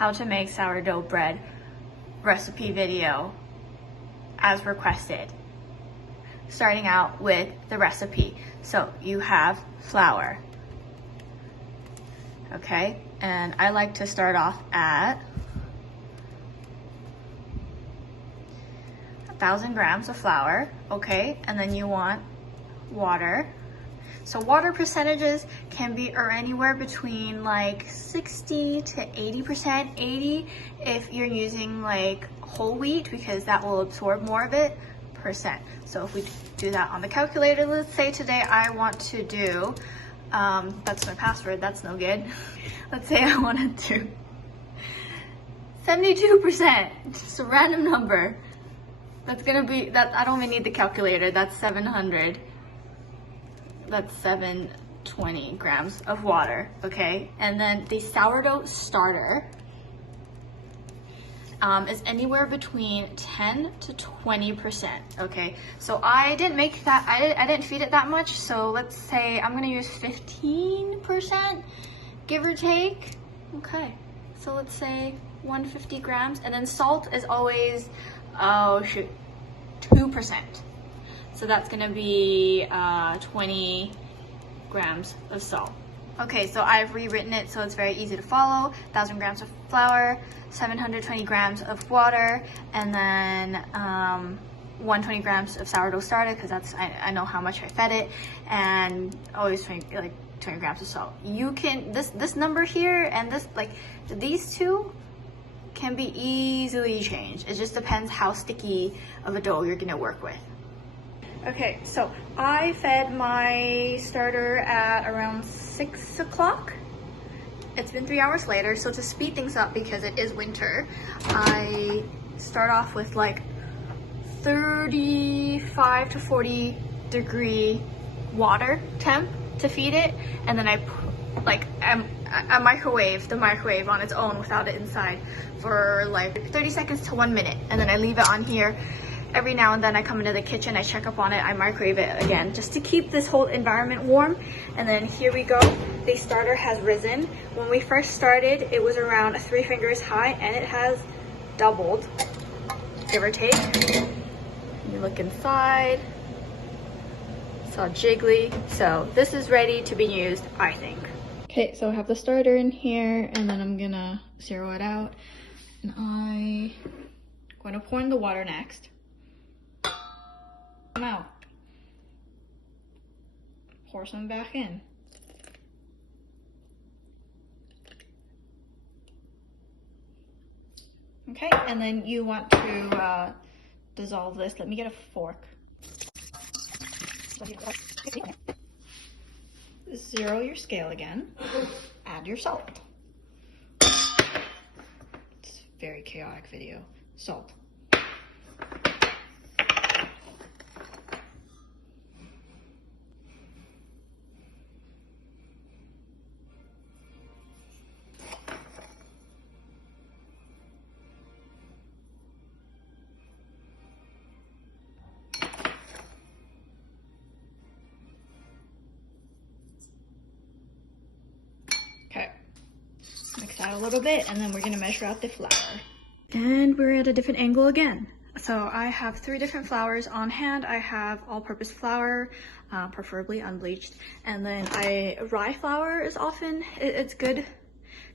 how to make sourdough bread recipe video as requested. Starting out with the recipe. So you have flour, okay? And I like to start off at 1,000 grams of flour, okay? And then you want water. So water percentages can be anywhere between like 60 to 80%. 80 if you're using like whole wheat, because that will absorb more of it, percent. So if we do that on the calculator, let's say today I want to do, that's my password, that's no good. Let's say I want to do 72%, just a random number. That's gonna be, that I don't even need the calculator, that's 700. That's 720 grams of water, okay? And then the sourdough starter is anywhere between 10 to 20%, okay? So I didn't make that, I didn't feed it that much, so let's say I'm gonna use 15%, give or take. Okay, so let's say 150 grams, and then salt is always, oh shoot, 2%. So that's gonna be 20 grams of salt. Okay, so I've rewritten it so it's very easy to follow. 1,000 grams of flour, 720 grams of water, and then 120 grams of sourdough starter, because that's, I know how much I fed it, and always 20 grams of salt. You can, this number here and this, like these two can be easily changed. It just depends how sticky of a dough you're gonna work with. Okay, so I fed my starter at around 6 o'clock. It's been 3 hours later, so to speed things up because it is winter, I start off with like 35 to 40 degree water temp to feed it, and then I microwave the microwave on its own without it inside for like 30 seconds to 1 minute, and then I leave it on here. Every now and then I come into the kitchen, I check up on it, I microwave it again just to keep this whole environment warm. And then here we go. The starter has risen. When we first started, it was around 3 fingers high, and it has doubled, give or take. You look inside, it's all jiggly. So this is ready to be used, I think. Okay, so I have the starter in here, and then I'm gonna zero it out. And I'm going to pour in the water next. Out. Pour some back in. Okay, and then you want to dissolve this. Let me get a fork. Zero your scale again. Add your salt. It's a very chaotic video. Salt. Okay, mix that a little bit, and then we're gonna measure out the flour. And we're at a different angle again. So I have 3 different flours on hand. I have all-purpose flour, preferably unbleached, and then rye flour is often, it's good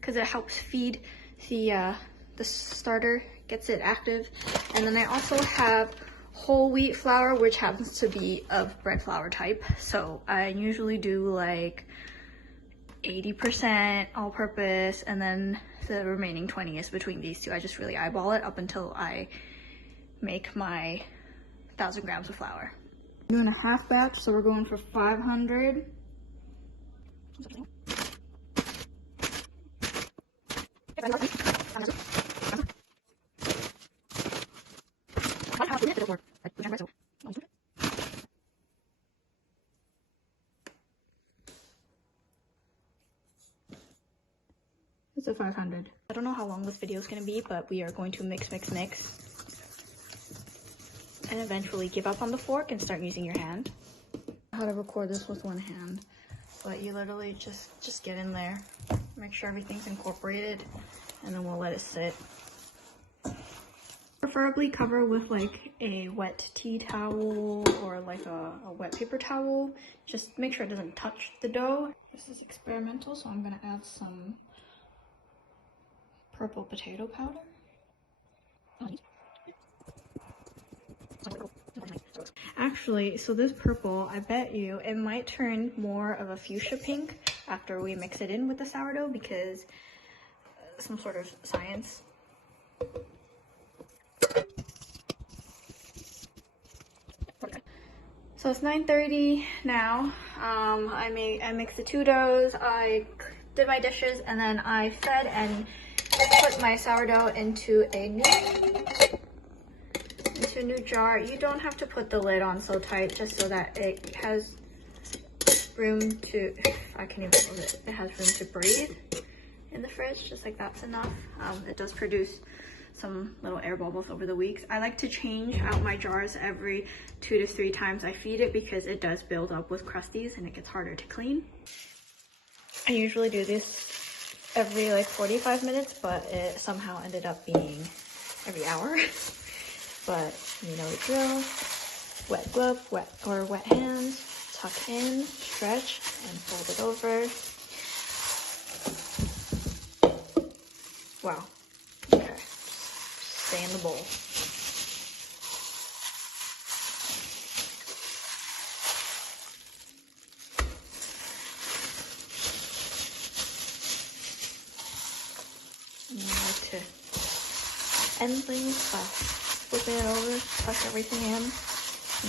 because it helps feed the starter, gets it active. And then I also have whole wheat flour, which happens to be of bread flour type. So I usually do like 80% all-purpose, and then the remaining 20 is between these two. I just really eyeball it up until I make my 1,000 grams of flour. I'm doing a half batch, so we're going for 500. It's a 500. I don't know how long this video is going to be, but we are going to mix, and eventually give up on the fork and start using your hand. How to record this with one hand, but you literally just get in there, make sure everything's incorporated, and then we'll let it sit. Preferably cover with like a wet tea towel or like a wet paper towel. Just make sure it doesn't touch the dough. This is experimental, so I'm gonna add some purple potato powder. Actually, so this purple, I bet you it might turn more of a fuchsia pink after we mix it in with the sourdough, because some sort of science. So it's 9:30 now. I mixed the two doughs, I did my dishes, and then I fed and put my sourdough into a new jar. You don't have to put the lid on so tight, just so that it has room to, I can't even hold it, it has room to breathe in the fridge, just like that's enough. It does produce some little air bubbles over the weeks. I like to change out my jars every 2 to 3 times I feed it, because it does build up with crusties and it gets harder to clean. I usually do this every like 45 minutes, but it somehow ended up being every hour. But you know the drill. Wet glove, wet hands, tuck in, stretch, and fold it over. Wow. Okay. Stay in the bowl. And I like to end things by flipping it over, tuck everything in,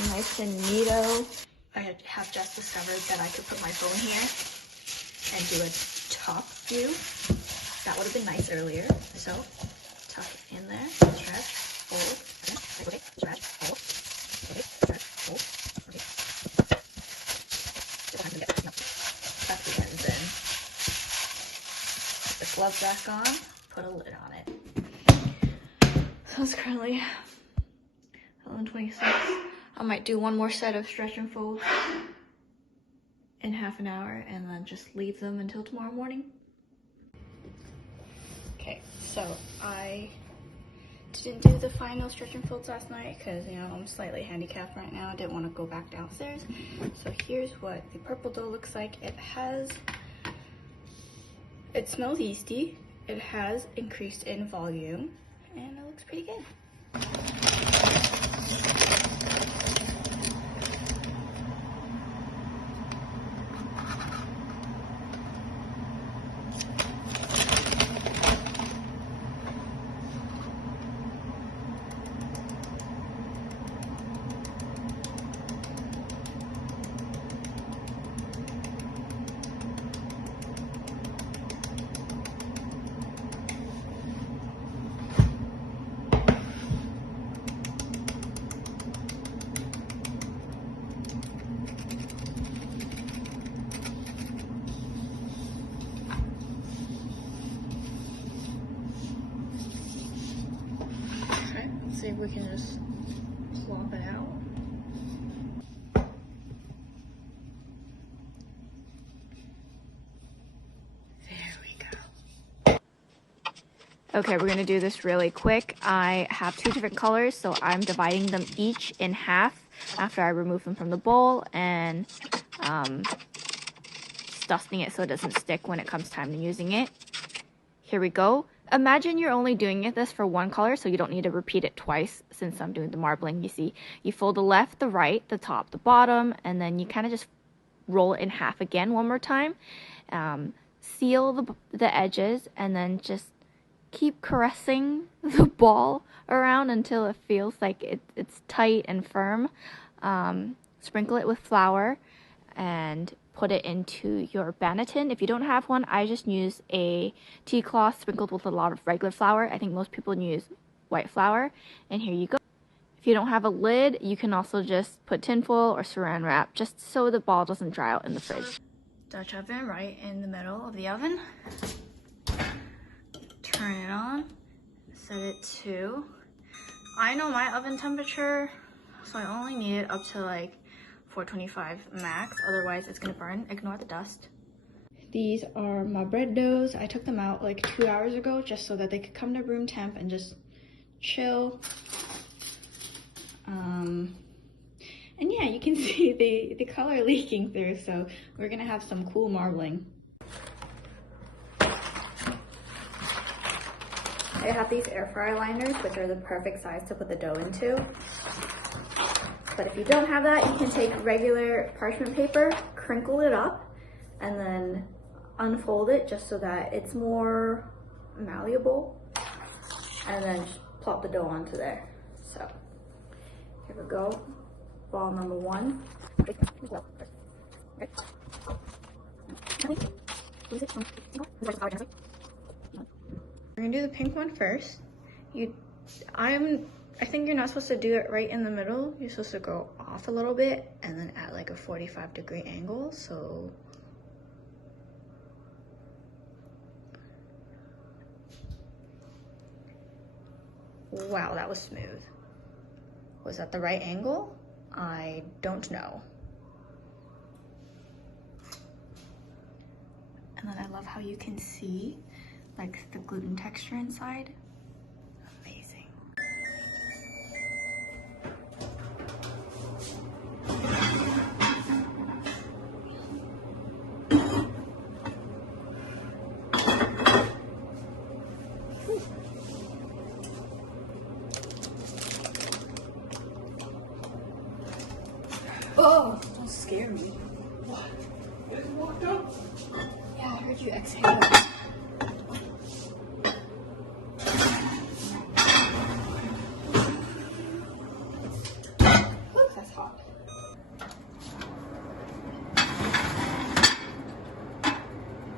nice and neato. I have just discovered that I could put my phone here and do a top view. That would have been nice earlier. So tuck in there, stretch, fold, okay, stretch, fold, okay, stretch, fold, okay. Tuck the ends in. Put the glove back on, put a lid on it. So it's currently 11:26. I might do one more set of stretch and fold in half an hour and then just leave them until tomorrow morning. Okay, so I didn't do the final stretch and folds last night because, you know, I'm slightly handicapped right now. I didn't want to go back downstairs. So here's what the purple dough looks like. It smells yeasty. It has increased in volume and it looks pretty good. See if we can just plop it out. There we go. Okay, we're gonna do this really quick. I have 2 different colors, so I'm dividing them each in half after I remove them from the bowl and just dusting it so it doesn't stick when it comes time to using it. Here we go. Imagine you're only doing this for one color, so you don't need to repeat it twice since I'm doing the marbling. You see, you fold the left, the right, the top, the bottom, and then you kind of just roll it in half again one more time. Seal the edges, and then just keep caressing the ball around until it feels like it's tight and firm. Sprinkle it with flour and put it into your banneton. If you don't have one, I just use a tea cloth sprinkled with a lot of regular flour. I think most people use white flour. And here you go. If you don't have a lid, you can also just put tinfoil or saran wrap just so the ball doesn't dry out in the fridge. Dutch oven right in the middle of the oven. Turn it on. Set it to, I know my oven temperature, so I only need it up to like 425 max, otherwise it's gonna burn. Ignore the dust. These are my bread doughs. I took them out like 2 hours ago just so that they could come to room temp and just chill. And yeah, you can see the color leaking through, so we're gonna have some cool marbling. I have these air fryer liners, which are the perfect size to put the dough into. But if you don't have that, you can take regular parchment paper, crinkle it up, and then unfold it just so that it's more malleable, and then just plop the dough onto there. So here we go. Ball number 1. We're gonna do the pink one first. I think you're not supposed to do it right in the middle. You're supposed to go off a little bit and then at like a 45-degree angle. So wow, that was smooth. Was that the right angle? I don't know. And then I love how you can see like the gluten texture inside. Amazing. Oh, don't scare me. What? You just walked up? Yeah, I heard you exhale. Ooh, that's hot.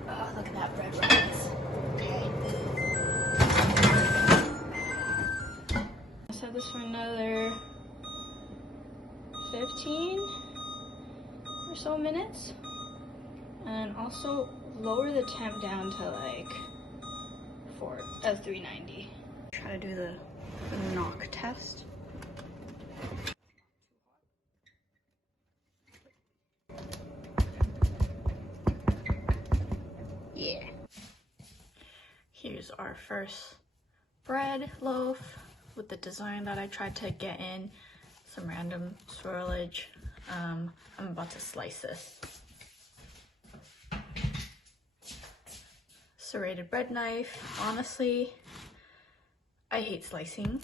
Oh, look at that bread rise. Okay. I set this for another 15 or so minutes, and also lower the temp down to like 390. Try to do the knock test. Yeah. Here's our first bread loaf with the design that I tried to get in. Some random swirlage. I'm about to slice this. Serrated bread knife. Honestly, I hate slicing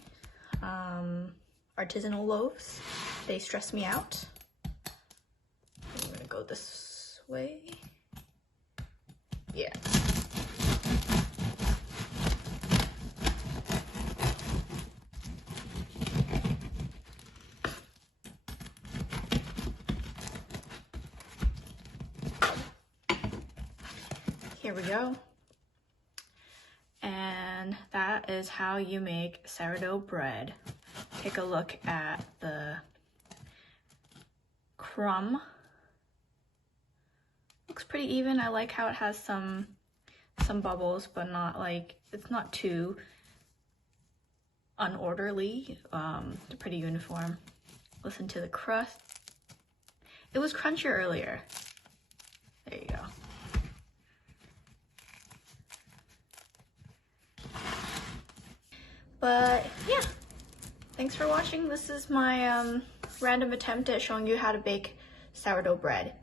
artisanal loaves. They stress me out. I'm gonna go this way. Yeah. Here we go. And that is how you make sourdough bread. Take a look at the crumb. Looks pretty even. I like how it has some bubbles, but not like, it's not too unorderly. It's pretty uniform. Listen to the crust. It was crunchier earlier. There you go. But yeah, thanks for watching. This is my random attempt at showing you how to bake sourdough bread.